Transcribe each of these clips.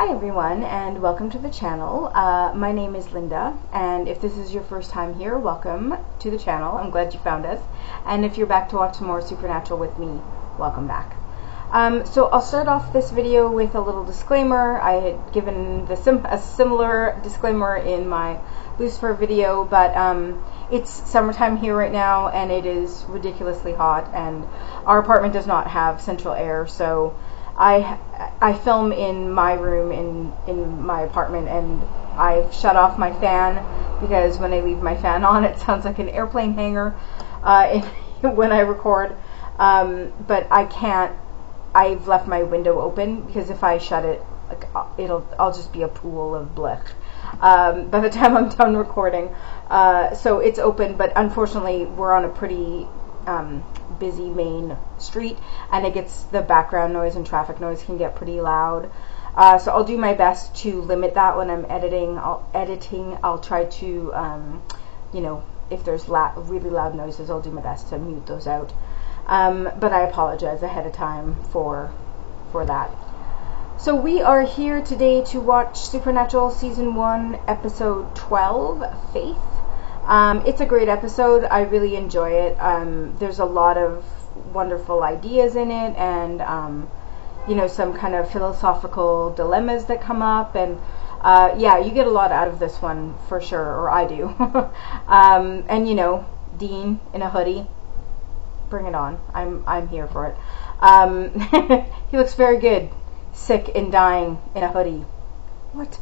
Hi everyone, and welcome to the channel. My name is Linda, and if this is your first time here, welcome to the channel. I'm glad you found us. And if you're back to watch some more Supernatural with me, welcome back. So I'll start off this video with a little disclaimer. I had given a similar disclaimer in my Lucifer video, but it's summertime here right now, and it is ridiculously hot, and our apartment does not have central air, so I film in my room in my apartment, and I've shut off my fan because when I leave my fan on, it sounds like an airplane hangar when I record. But I can't. I've left my window open because if I shut it, like, I'll just be a pool of blech by the time I'm done recording. So it's open, but unfortunately we're on a pretty busy main street, and the background noise and traffic noise can get pretty loud. So I'll do my best to limit that when I'm editing. I'll try to, if there's really loud noises, I'll do my best to mute those out. But I apologize ahead of time for that. So we are here today to watch Supernatural Season 1, Episode 12, Faith. It's a great episode. I really enjoy it. There's a lot of wonderful ideas in it, and some kind of philosophical dilemmas that come up, and yeah, you get a lot out of this one for sure, or I do. And Dean in a hoodie, bring it on. I'm here for it. He looks very good, sick and dying in a hoodie. What?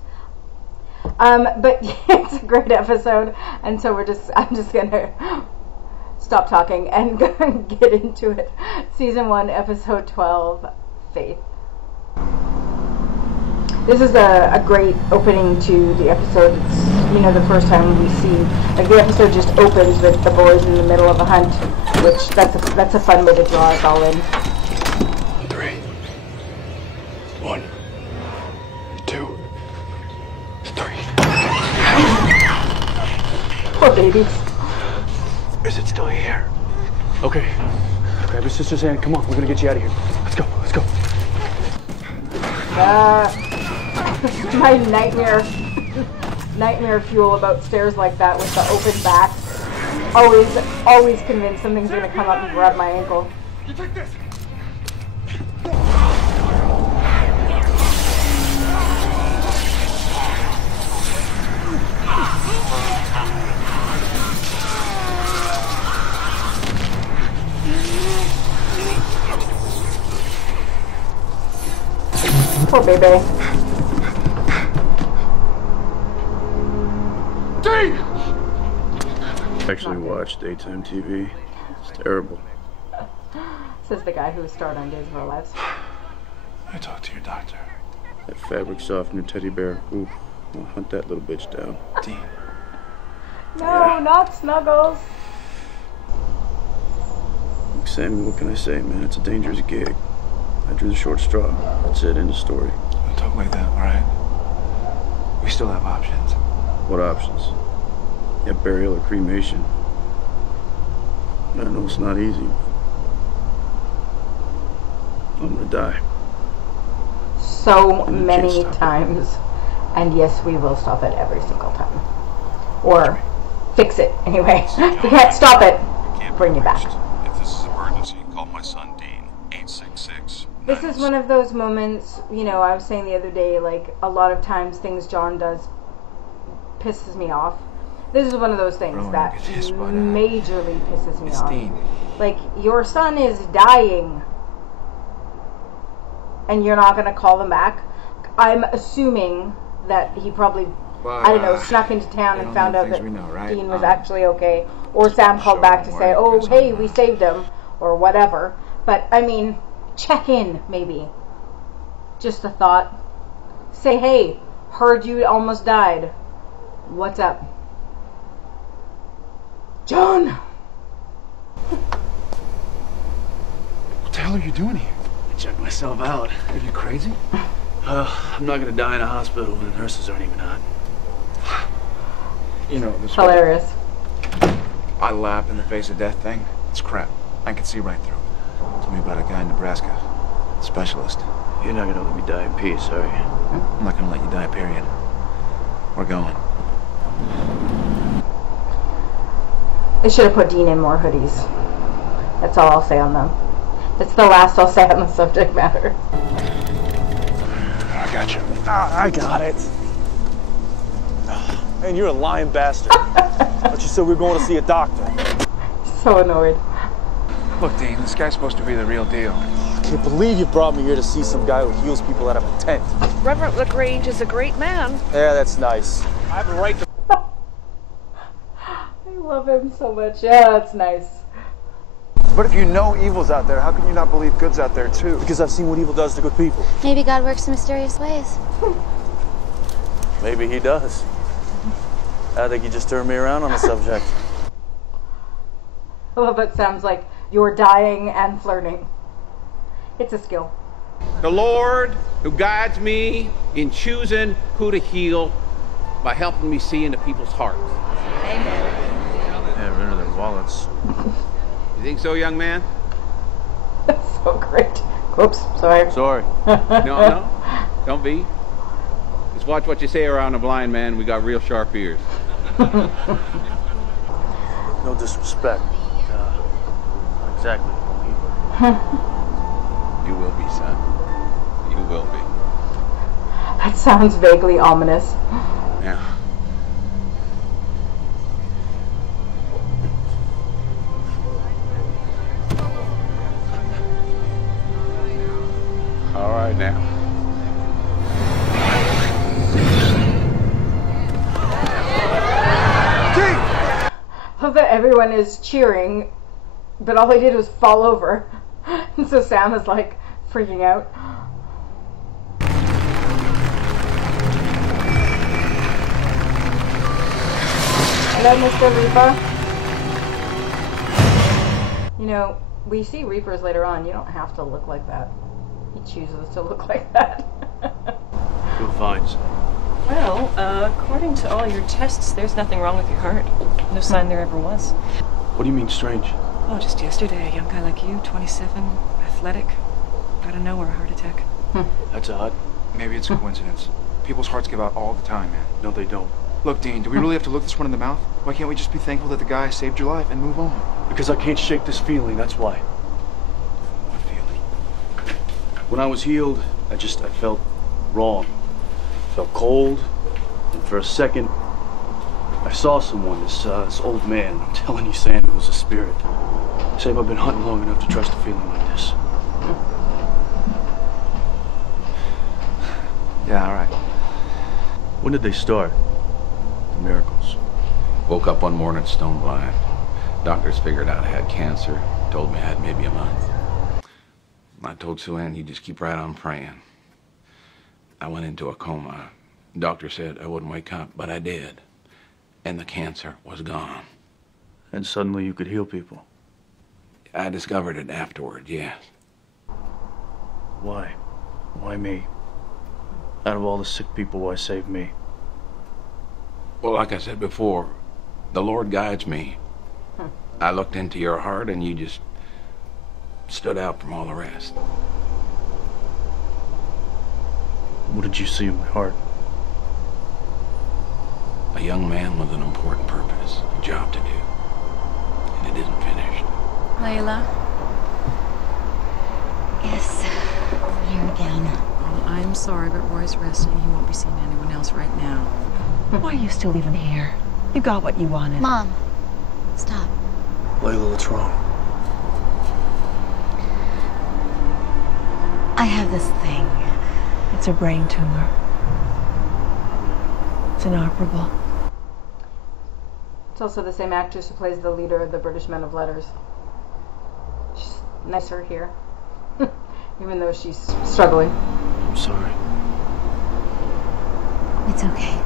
But it's a great episode, and so I'm just gonna stop talking and get into it. Season 1, Episode 12, Faith. This is a great opening to the episode. It's, the first time we see, like, the episode just opens with the boys in the middle of a hunt, which that's a fun way to draw us all in. 3, 1, 2, 3. Poor babies. Is it still here? Okay. Grab your sister's hand. Come on, we're gonna get you out of here. Let's go. Let's go. My nightmare fuel about stairs like that with the open back. Always convinced something's gonna come up and grab my ankle. You take this. Poor baby. Dean! Actually watch daytime TV. It's terrible. Says the guy who starred on Days of Our Lives. I talked to your doctor. That fabric softener teddy bear. Ooh, I'll hunt that little bitch down. Dean. No, not Snuggles. Look, Sammy, what can I say, man? It's a dangerous gig. I drew the short straw. That's it, end of story. Don't talk like that, alright? We still have options. What options? Yeah, burial or cremation. I know it's not easy. I'm gonna die. So And you many can't stop it. times. And yes, we will stop it every single time. Or fix it anyway. If we can't stop it, bring you back. If this is emergency, call my son Dean. 866. This is one of those moments, I was saying the other day, like, a lot of times things John does pisses me off. This is one of those things Bro, that look at this, bud. majorly pisses me It's off. Dean. Like, your son is dying, and you're not going to call them back? I'm assuming that he probably, I don't know, snuck into town and found out that Dean was actually okay. Or Sam called back to say, oh, hey, we saved him, or whatever. But, I mean, check in, maybe. Just a thought. Say, hey, heard you almost died. What's up? John! What the hell are you doing here? I checked myself out. Are you crazy? I'm not gonna die in a hospital when the nurses aren't even on. This Hilarious. I laugh in the face of death thing. It's crap. I can see right through it. Tell me about a guy in Nebraska. Specialist. You're not gonna let me die in peace, are you? I'm not gonna let you die, period. We're going. They should have put Dean in more hoodies. That's all I'll say on them. That's the last I'll say on the subject matter. I got you. I got it. Man, you're a lying bastard. But you said we were going to see a doctor. So annoyed. Look, Dean, this guy's supposed to be the real deal. I can't believe you brought me here to see some guy who heals people out of a tent. Reverend LaGrange is a great man. Yeah, that's nice. I have a right to... I love him so much. Yeah, that's nice. But if you know evil's out there, how can you not believe good's out there, too? Because I've seen what evil does to good people. Maybe God works in mysterious ways. Maybe he does. I think you just turned me around on the subject. I love it. Sounds like you're dying and flirting. It's a skill. The Lord who guides me in choosing who to heal by helping me see into people's hearts. Yeah, rid of their wallets. You think so, young man? That's so great. Oops, sorry. Sorry. No, don't be. Just watch what you say around a blind man. We got real sharp ears. No disrespect. Not exactly. You will be, son. You will be. That sounds vaguely ominous. Yeah. All right now. I love that everyone is cheering, but all they did was fall over. And so Sam is like freaking out. Hello, Mr. Reaper. You know, we see Reapers later on. You don't have to look like that. He chooses to look like that. Who finds? Well, according to all your tests, there's nothing wrong with your heart. No sign there ever was. What do you mean, strange? Oh, just yesterday, a young guy like you, 27, athletic, out of nowhere, heart attack. That's odd. Maybe it's a coincidence. People's hearts give out all the time, man. No, they don't. Look, Dean, do we really have to look this one in the mouth? Why can't we just be thankful that the guy saved your life and move on? Because I can't shake this feeling, that's why. What feeling? When I was healed, I felt wrong. Felt cold. And for a second, I saw someone, this old man. I'm telling you, Sam, it was a spirit. Sam, I've been hunting long enough to trust a feeling like this. Yeah, all right. When did they start? The miracles. Woke up one morning stone blind. Doctors figured out I had cancer. Told me I had maybe a month. I told Sue Ann, you just keep right on praying. I went into a coma. Doctor said I wouldn't wake up, but I did. And the cancer was gone. And suddenly you could heal people. I discovered it afterward, yes. Why? Why me? Out of all the sick people, why save me? Well, like I said before, the Lord guides me. I looked into your heart and you just stood out from all the rest. What did you see in my heart? A young man with an important purpose, a job to do. And it isn't finished. Layla? Yes, here again. Well, I'm sorry, but Roy's resting. He won't be seeing anyone else right now. Why are you still even here? You got what you wanted. Mom, stop. Layla, what's wrong? I have this thing. It's a brain tumor. It's inoperable. It's also the same actress who plays the leader of the British Men of Letters. She's nicer here. Even though she's struggling. I'm sorry. It's okay.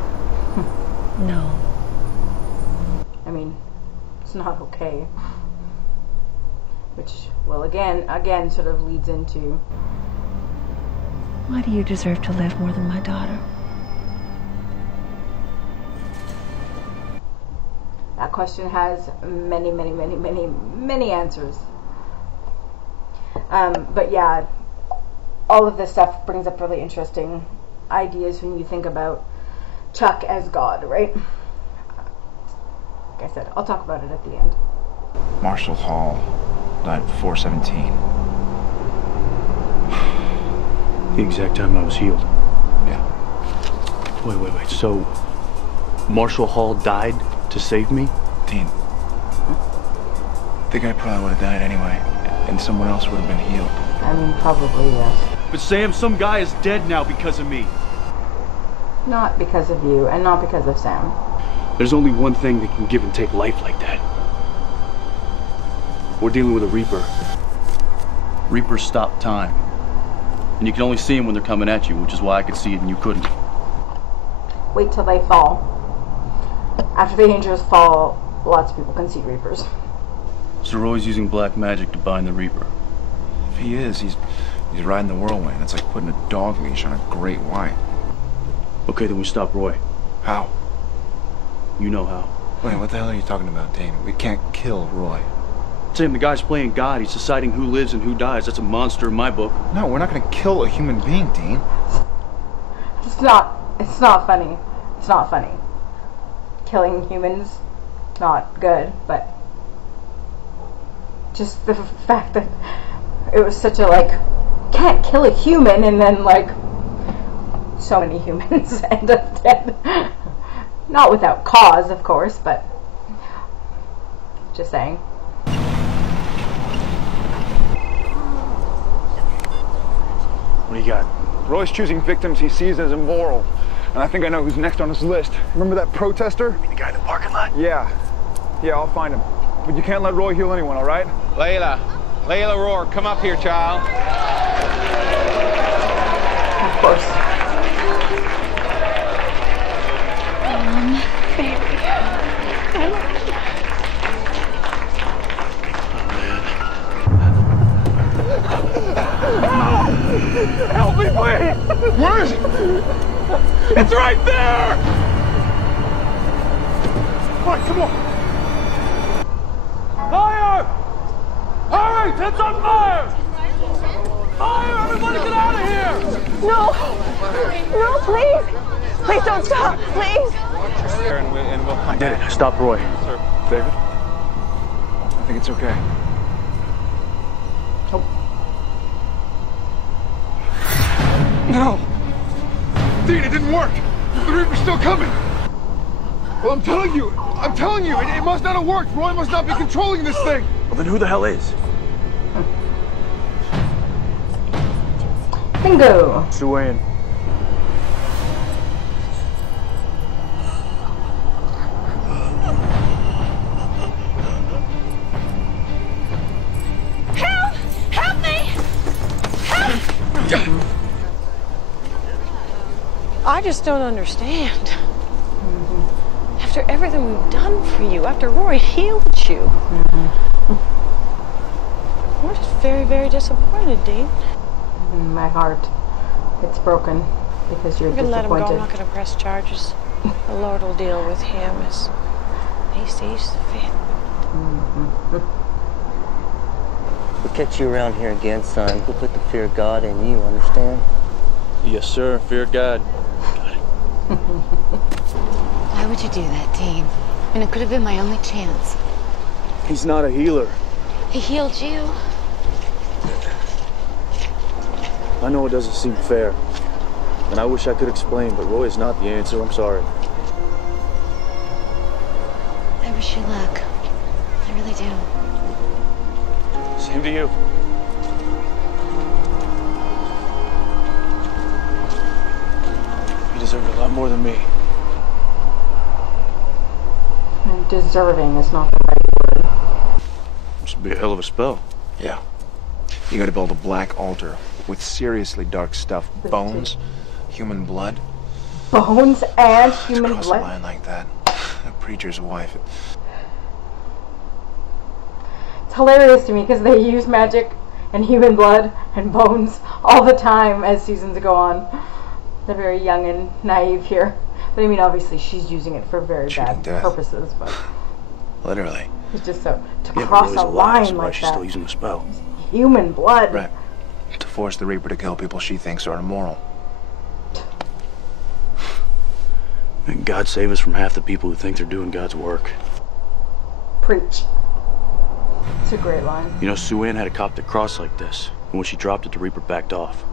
No. I mean, it's not okay. Which, well, again, sort of leads into... Why do you deserve to live more than my daughter? That question has many, many, many, many, many answers. But yeah, all of this stuff brings up really interesting ideas when you think about Chuck as God, right? Like I said, I'll talk about it at the end. Marshall Hall died at 4:17. The exact time I was healed. Yeah. Wait. So, Marshall Hall died to save me? Dean. The guy probably would have died anyway, and someone else would have been healed. I mean, probably, yes. But Sam, some guy is dead now because of me. Not because of you, and not because of Sam. There's only one thing that can give and take life like that. We're dealing with a Reaper. Reapers stop time. And you can only see them when they're coming at you, which is why I could see it and you couldn't. Wait till they fall. After the angels fall, lots of people can see Reapers. So Roy's using black magic to bind the Reaper. If he is, he's riding the whirlwind. It's like putting a dog leash on a great white. Okay, then we stop Roy. How? You know how. Wait, what the hell are you talking about, Dean? We can't kill Roy. Sam, the guy's playing God. He's deciding who lives and who dies. That's a monster in my book. No, we're not gonna kill a human being, Dean. It's not funny. It's not funny. Killing humans, not good, but just the fact that it was such a, like, can't kill a human, and then, like, so many humans end up dead. Not without cause, of course, but just saying. What do you got? Roy's choosing victims he sees as immoral. And I think I know who's next on his list. Remember that protester? The guy in the parking lot? Yeah, I'll find him. But you can't let Roy heal anyone, all right? Layla Roar, come up here, child. Of course. Baby. Help me, please! Where is it? It's right there! All right, come on. Fire! Hurry! It's on fire! Fire! Everybody get out of here! No, please. Please don't stop, please. And we'll I did it. I stopped Roy. Sir. David? I think it's okay. No! Dean, it didn't work! The Reaper's still coming! Well, I'm telling you, it must not have worked! Roy must not be controlling this thing! Well, then who the hell is? Bingo! Sue-Ann. Help me! Help! I just don't understand. After everything we've done for you, after Roy healed you, we're just very, very disappointed, Dean. My heart, it's broken because you're I'm gonna let him go. I'm disappointed. not gonna press charges. The Lord will deal with him as he sees fit. We'll catch you around here again, son. We'll put the fear of God in you, understand? Yes, sir. Fear God. Got it. Why would you do that, Dean? I mean, it could have been my only chance. He's not a healer. He healed you. I know it doesn't seem fair. And I wish I could explain, but Roy is not the answer. I'm sorry. I wish you luck. I really do. Same to you. He deserved a lot more than me. And deserving is not the right word. This would be a hell of a spell. Yeah. You gotta build a black altar with seriously dark stuff. Bones, human blood. Bones and human Cross a blood? line like that. A preacher's wife. It's hilarious to me because they use magic and human blood and bones all the time as seasons go on. They're very young and naive here. But I mean, obviously she's using it for very bad purposes, but Literally. it's just so, to Yeah, cross Roy's a alive, line so why like is she still that. using the spell? Human blood. Right. To force the Reaper to kill people she thinks are immoral. And God save us from half the people who think they're doing God's work. Preach. It's a great line. You know, Sue Ann had a Coptic cross like this, and when she dropped it, the Reaper backed off.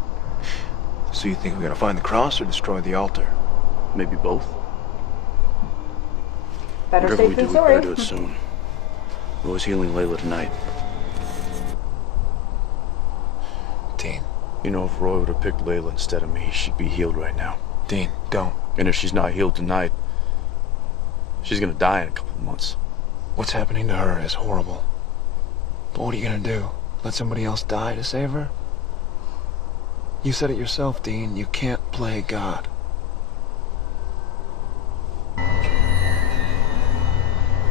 So you think we're gonna find the cross or destroy the altar? Maybe both. Better Whatever safe we than do, we sorry. better do it soon. Roy's healing Layla tonight. Dean. You know, if Roy would have picked Layla instead of me, she'd be healed right now. Dean, don't. And if she's not healed tonight, she's gonna die in a couple of months. What's happening to her is horrible. But what are you gonna do? Let somebody else die to save her? You said it yourself, Dean. You can't play God.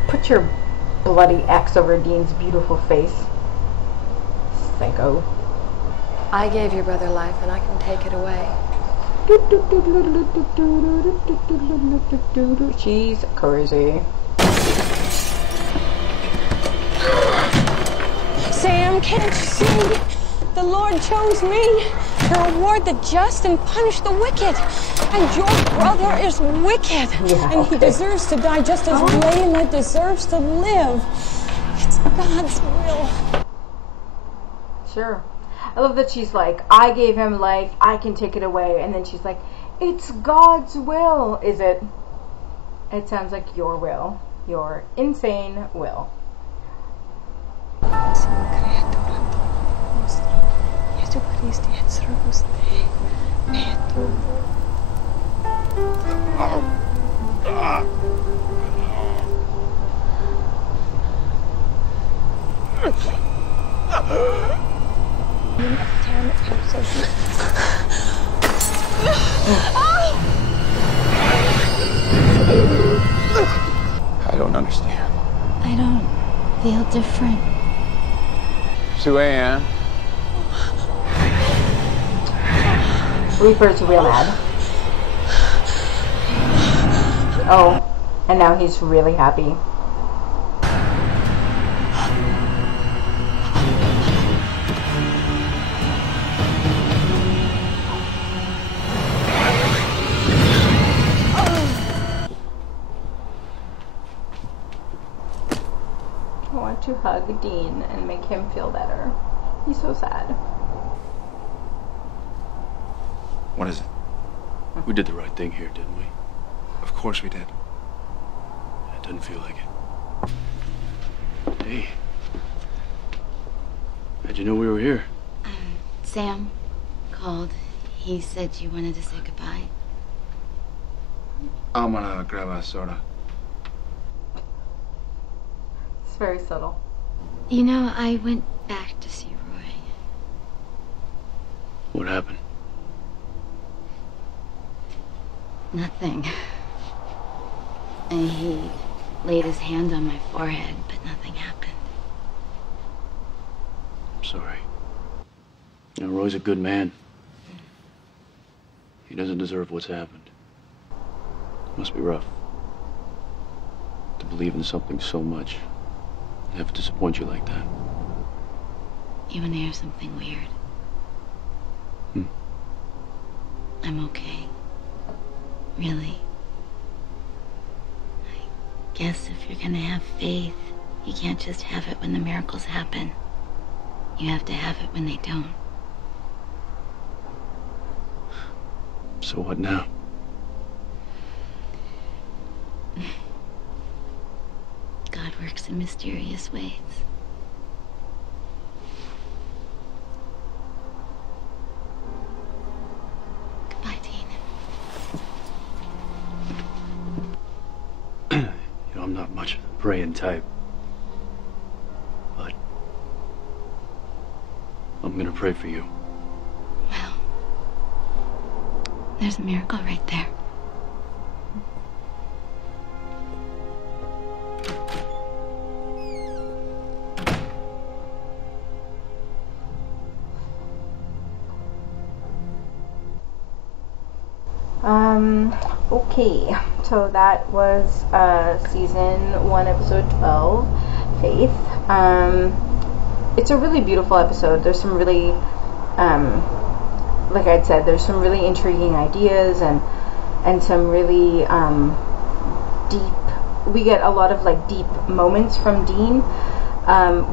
Put your bloody axe over Dean's beautiful face. Psycho. I gave your brother life, and I can take it away. She's crazy. Sam, can't you see? The Lord chose me to reward the just and punish the wicked. And your brother is wicked. Yeah, and he deserves to die just as Layla deserves to live. It's God's will. Sure. I love that she's like, I gave him life, I can take it away. And then she's like, it's God's will. Is it? It sounds like your will. Your insane will. I don't understand. I don't feel different. Sue Ann. Reaper's real mad. Oh, and now he's really happy. I want to hug Dean and make him feel better. He's so sad. What is it? We did the right thing here, didn't we? Of course we did. It doesn't feel like it. Hey. How'd you know we were here? Sam called. He said you wanted to say goodbye. I'm gonna grab a soda. It's very subtle. You know, I went back to see Roy. What happened? Nothing. And he laid his hand on my forehead, but nothing happened. I'm sorry. You know, Roy's a good man. He doesn't deserve what's happened. It must be rough. To believe in something so much and have it disappoint you like that. You wanna hear something weird? I'm okay. Really. I guess if you're gonna have faith, you can't just have it when the miracles happen. You have to have it when they don't. So what now? God works in mysterious ways. Goodbye, Dean. You know, I'm not much of a praying type. But I'm gonna pray for you. Well, there's a miracle right there. Okay, so that was season 1, episode 12, Faith. It's a really beautiful episode. There's some really like I'd said, there's some really intriguing ideas and some really deep. We get a lot of like deep moments from Dean,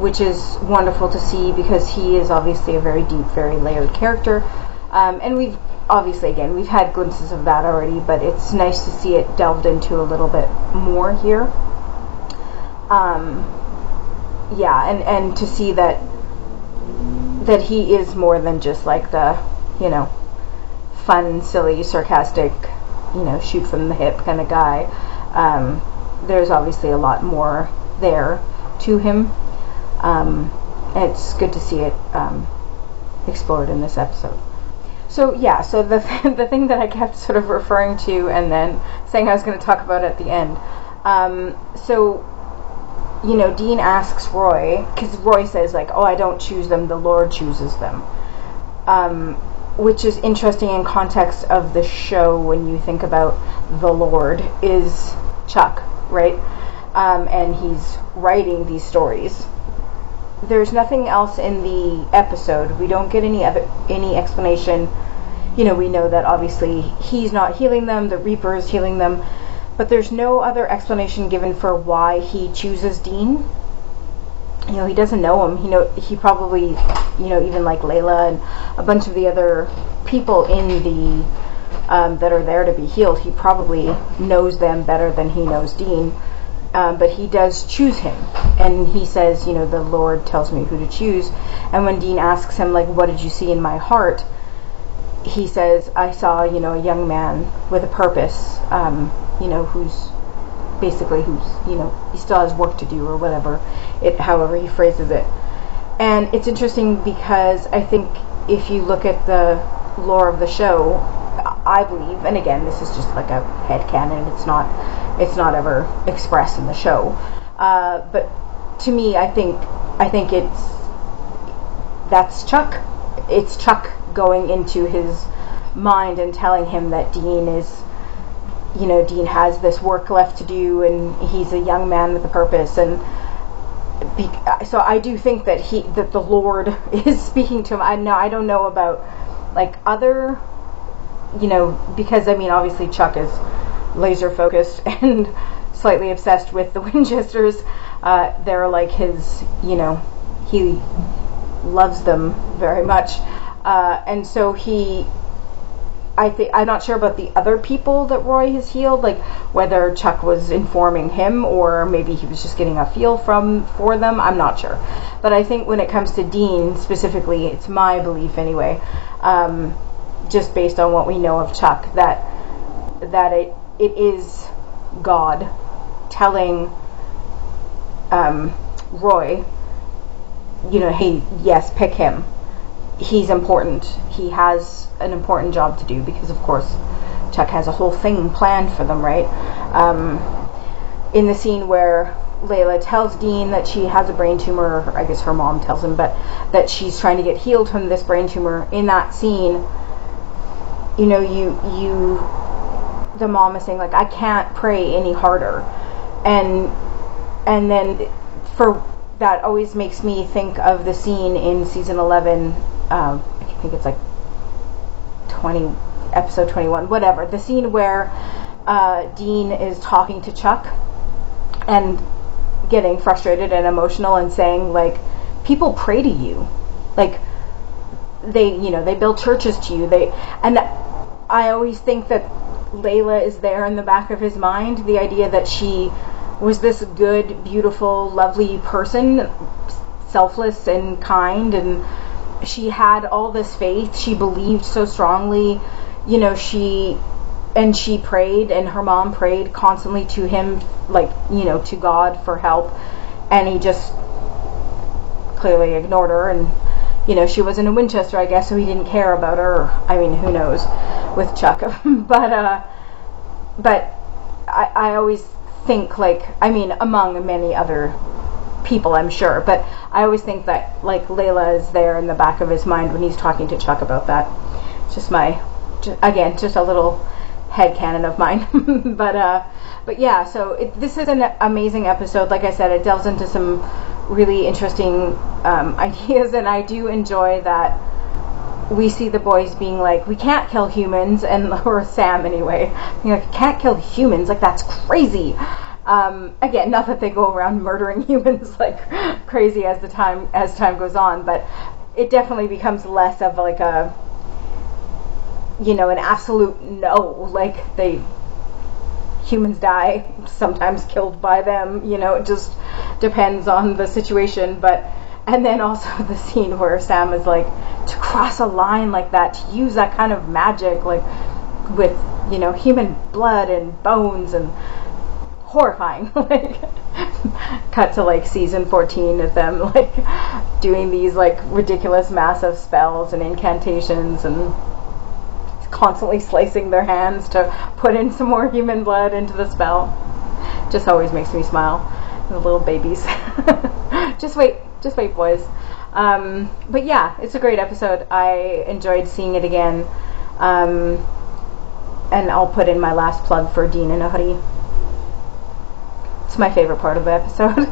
which is wonderful to see because he is obviously a very deep, very layered character. And we've obviously, again, we've had glimpses of that already, but it's nice to see it delved into a little bit more here. Yeah, and to see that he is more than just like the, you know, fun, silly, sarcastic, you know, shoot from the hip kind of guy. There's obviously a lot more there to him. And it's good to see it explored in this episode. So yeah, so the thing that I kept sort of referring to and then saying I was going to talk about at the end. So, you know, Dean asks Roy, because Roy says like, oh, I don't choose them, the Lord chooses them. Which is interesting in context of the show when you think about the Lord is Chuck, right? And he's writing these stories. There's nothing else in the episode. We don't get any explanation. You know, we know that obviously he's not healing them, the Reaper is healing them, but there's no other explanation given for why he chooses Dean. You know, he doesn't know him. He probably, you know, even like Layla and a bunch of the other people in the that are there to be healed, he probably knows them better than he knows Dean. But he does choose him, and he says, you know, the Lord tells me who to choose. And when Dean asks him, like, what did you see in my heart? He says, I saw, you know, a young man with a purpose, you know, who's, you know, he still has work to do or whatever, however he phrases it. And it's interesting because I think if you look at the lore of the show, I believe, and again, this is just like a headcanon, it's not ever expressed in the show, but to me, I think that's Chuck. It's Chuck going into his mind and telling him that Dean has this work left to do, and he's a young man with a purpose, and so I do think that the Lord is speaking to him. I don't know about like other, you know, because I mean, obviously Chuck is laser focused and slightly obsessed with the Winchesters. They're like his, you know, he loves them very much, and so I'm not sure about the other people that Roy has healed, like whether Chuck was informing him or maybe he was just getting a feel for them. I'm not sure, but I think when it comes to Dean specifically, it's my belief anyway, just based on what we know of Chuck, that it is God telling Roy, you know, hey, yes, pick him. He's important. He has an important job to do because, of course, Chuck has a whole thing planned for them, right? In the scene where Layla tells Dean that she has a brain tumor, or I guess her mom tells him, but that she's trying to get healed from this brain tumor, in that scene, you know, the mom is saying, like, I can't pray any harder. And then for that always makes me think of the scene in season 11, I think it's like episode 21, whatever, the scene where Dean is talking to Chuck and getting frustrated and emotional and saying, like, people pray to you, like they build churches to you, and I always think that Layla is there in the back of his mind, the idea that she was this good, beautiful, lovely person, selfless and kind, and she had all this faith, she believed so strongly, you know, she prayed, and her mom prayed constantly to him, like, you know, to God for help, and he just clearly ignored her, and, you know, she wasn't a Winchester, I guess, so he didn't care about her, or, I mean, who knows with Chuck, but I always think, like, I mean, among many other people, I'm sure, but I always think that, like, Layla is there in the back of his mind when he's talking to Chuck about that. It's just just a little headcanon of mine. but yeah, so this is an amazing episode. Like I said, it delves into some really interesting ideas, and I do enjoy that we see the boys being like, we can't kill humans, or Sam anyway, being like, can't kill humans, like that's crazy. Again, not that they go around murdering humans like crazy as time goes on, but it definitely becomes less of like a, you know, an absolute no, like humans die, sometimes killed by them, you know, it just depends on the situation. But, and then also the scene where Sam is like, to cross a line like that, to use that kind of magic, like with, you know, human blood and bones, and horrifying. Like, cut to like season 14 of them like doing these like ridiculous massive spells and incantations, and constantly slicing their hands to put in some more human blood into the spell. Just always makes me smile. The little babies. Just wait, boys. But yeah, it's a great episode. I enjoyed seeing it again. And I'll put in my last plug for Dean in a Hoodie. It's my favorite part of the episode.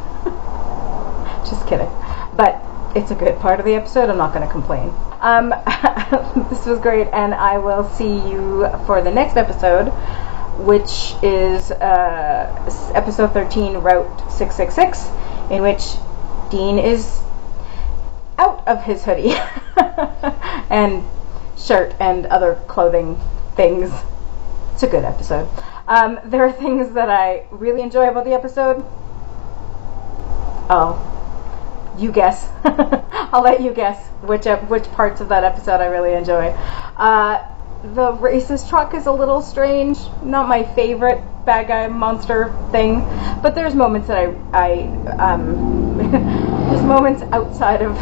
Just kidding. But it's a good part of the episode. I'm not going to complain. This was great, and I will see you for the next episode, which is episode 13, Route 666, in which Dean is out of his hoodie and shirt and other clothing things. It's a good episode. There are things that I really enjoy about the episode. Oh, you guess. I'll let you guess which parts of that episode I really enjoy. The racist truck is a little strange. Not my favorite bad guy monster thing, but there's moments that there's moments outside of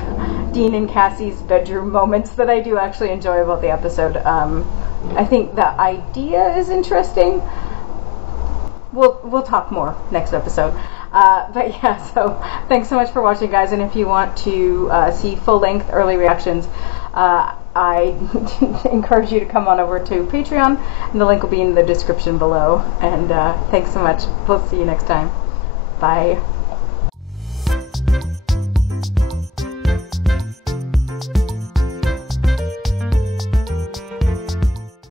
Dean and Cassie's bedroom moments that I do actually enjoy about the episode. I think the idea is interesting. We'll talk more next episode. But yeah, so thanks so much for watching, guys, and if you want to see full-length early reactions, I encourage you to come on over to Patreon, and the link will be in the description below. And thanks so much. We'll see you next time. Bye.